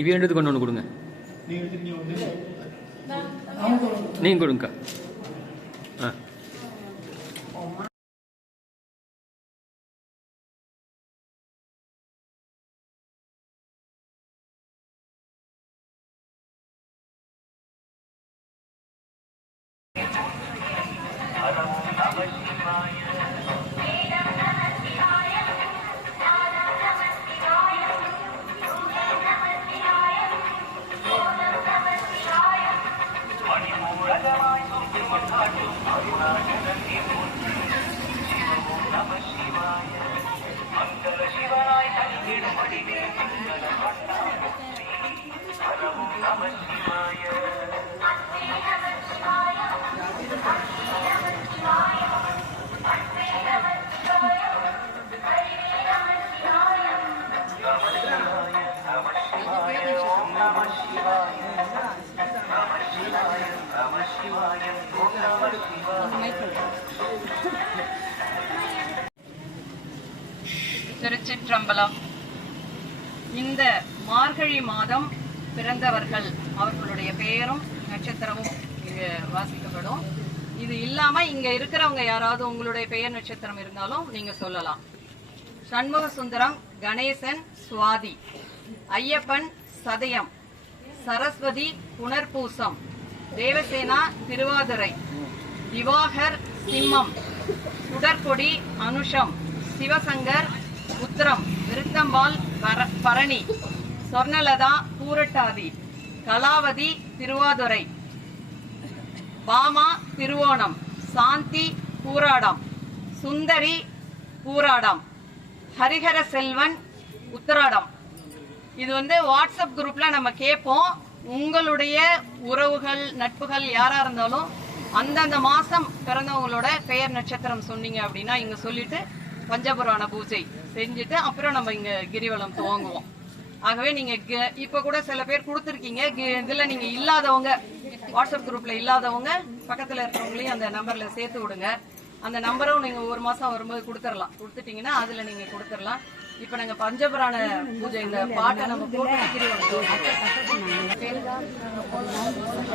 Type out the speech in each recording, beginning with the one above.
இவன்றது கொண்டு ஒன்று கொடுங்க. நீங்கள் கொடுங்கக்கா. ஆ திருச்சிற்றம்பலம். இந்த மார்கழி மாதம் பிறந்தவர்கள் அவர்களுடைய பெயரும் நட்சத்திரமும் இங்க வாசிக்கப்படும். இது இல்லாம இங்க இருக்கிறவங்க யாராவது உங்களுடைய பெயர் நட்சத்திரம் இருந்தாலும் நீங்க சொல்லலாம். சண்முக சுந்தரம் கணேசன் சுவாதி, ஐயப்பன் சதயம், சரஸ்வதி புனர்பூசம், தேவசேனா திருவாதிரை, திவாகர் சிம்மம், சுடற்கொடி அனுஷம், சிவசங்கர் உத்திரம், விருத்தம்பால் பரணி, சொர்ணலதா பூரட்டாதி, கலாவதி திருவாதுரை, பாமா திருவோணம், சாந்தி பூராடம், சுந்தரி பூராடம், ஹரிஹர செல்வன் உத்திராடம். இது வாட்ஸ்அப் குரூப்ல நம்ம கேட்போம். உங்களுடைய உறவுகள் நட்புகள் யாரா இருந்தாலும் அந்தந்த மாசம் பிறந்தவங்களோட பெயர் நட்சத்திரம் சொன்னீங்க அப்படின்னா இங்க சொல்லிட்டு பஞ்சபுராண பூஜை செஞ்சுட்டு அப்புறம் நம்ம இங்க கிரிவலம் துவங்குவோம். ஆகவே நீங்க இப்ப கூட சில பேர் கொடுத்துருக்கீங்க. இதுல நீங்க இல்லாதவங்க, வாட்ஸ்அப் குரூப்ல இல்லாதவங்க பக்கத்துல இருக்கிறவங்களையும் அந்த நம்பர்ல சேர்த்து விடுங்க. அந்த நம்பரும் நீங்க ஒரு மாசம் வரும்போது கொடுத்துடலாம். கொடுத்துட்டீங்கன்னா அதுல நீங்க கொடுத்துடலாம். இப்ப நாங்க பஞ்சபுராண பூஜை இந்த பாட்டை நம்ம போட்டு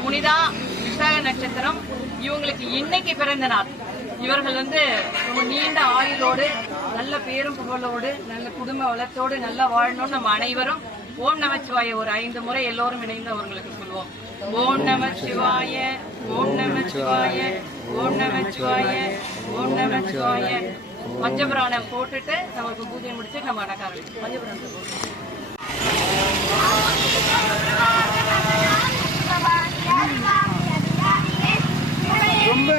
முனிதா விசாக நட்சத்திரம். இவங்களுக்கு இன்னைக்கு பிறந்த நாள். இவர்கள் ரொம்ப நீண்ட ஆயுளோடு நல்ல பேரும் புகழோடு நல்ல குடும்ப வளத்தோடு நல்லா வாழணும்னு நம்ம அனைவரும் ஓம் நமச்சிவாய ஒரு 5 முறை எல்லோரும் இணைந்து அவர்களுக்கு சொல்லுவோம். ஓம் நமச்சிவாய, ஓம் நமச்சிவாய, ஓம் நமச்சிவாய, ஓம் நமச்சிவாய. பஞ்சபுராணம் போட்டுட்டு நமக்கு பூஜை முடிச்சு நம்ம நடக்க ஆரம்பிச்சோம். பஞ்சபுராணத்தை போட்டு ரொம்ப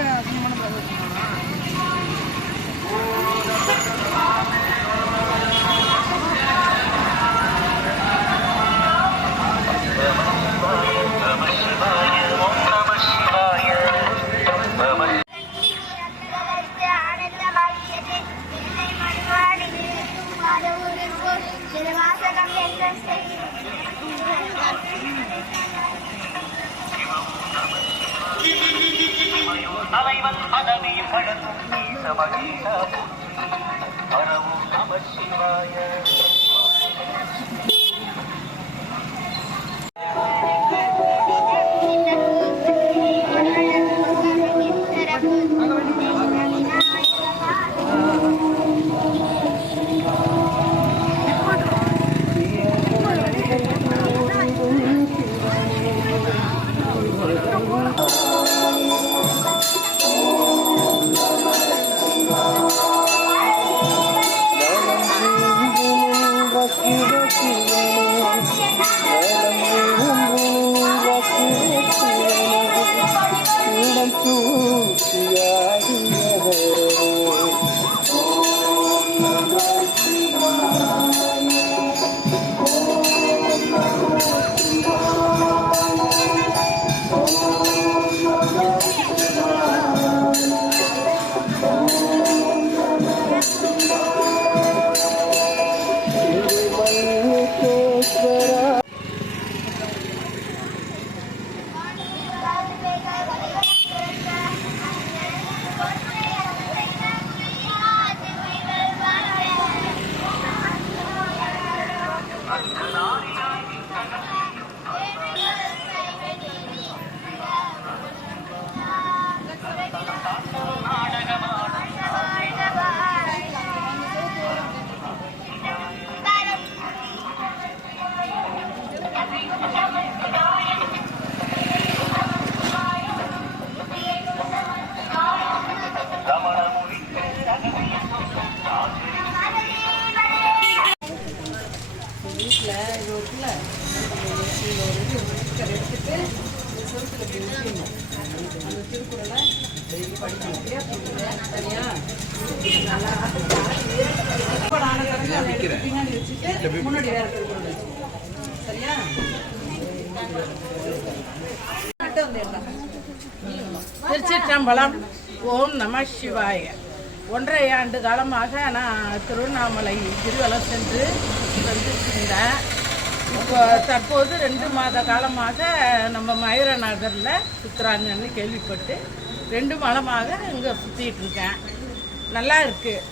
தலைவன் பதவி பழகும் நீசமகிழ பரவும் நம சிவாய. செவத்துல பிடிக்கணும். அந்த திருக்குறளை படிக்கணும். சரியா? பின்னாடி வச்சுட்டு முன்னாடி வேற திருக்குறள் வச்சு. சரியா? திருச்சிற்றம்பலம். ஓம் நம சிவாய. 1.5 ஆண்டு காலமாக நான் திருவண்ணாமலை கிரிவலம் சென்று வந்துருந்தேன். இப்போ தற்போது 2 மாத காலமாக நம்ம மயூரநகரில் சுற்றுறாங்கன்னு கேள்விப்பட்டு 2 மாதமாக இங்கே சுற்றிட்டு இருக்கேன். நல்லா இருக்குது.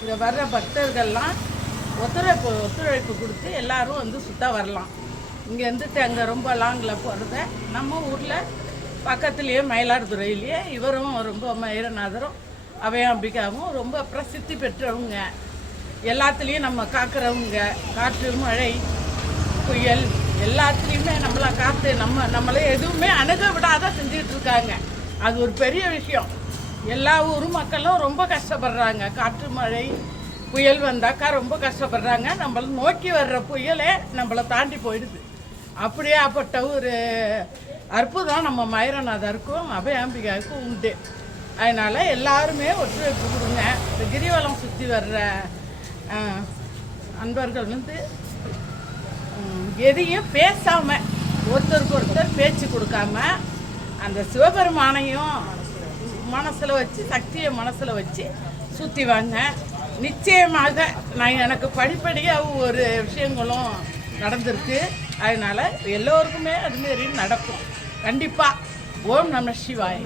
இங்கே வர்ற பக்தர்கள்லாம் ஒத்துழைப்பு கொடுத்து எல்லாரும் வந்து சுத்த வரலாம். இங்கே இருந்துட்டு அங்கே ரொம்ப லாங்கில் போகிறத நம்ம ஊரில் பக்கத்துலேயே மயிலாடுதுறையிலேயே இவரும் ரொம்ப மயூரநாதரும் அவையாம்பிகாவும் ரொம்ப பிரசித்தி பெற்றவங்க. எல்லாத்துலேயும் நம்ம காக்கிறவங்க. காற்று மழை புயல் எல்லாத்துலேயுமே நம்மளை காற்று நம்மளை எதுவுமே அணுக விடாத செஞ்சுக்கிட்டு இருக்காங்க. அது ஒரு பெரிய விஷயம். எல்லா ஊர் மக்களும் ரொம்ப கஷ்டப்படுறாங்க. காற்று மழை புயல் வந்தாக்கா ரொம்ப கஷ்டப்படுறாங்க. நம்மளை நோக்கி வர்ற புயலே நம்மளை தாண்டி போயிடுது. அப்படியாப்பட்ட ஒரு அற்புதம் நம்ம மயூரநாதருக்கும் அபயாம்பிகாவுக்கும் உண்டு. அதனால் எல்லாருமே ஒத்துழைப்பு கொடுங்க. இந்த கிரிவலம் சுற்றி வர்ற அன்பர்கள் வந்து எதையும் பேசாமல் ஒருத்தருக்கு ஒருத்தர் பேச்சு கொடுக்காம அந்த சிவபெருமானையும் மனசில் வச்சு சக்தியை மனசில் வச்சு சுற்றி வாங்க. நிச்சயமாக எனக்கு படிப்படியாக ஒரு விஷயங்களும் நடந்திருக்கு. அதனால் எல்லோருக்குமே அதுமாரி நடக்கும் கண்டிப்பாக. ஓம் நம சிவாய.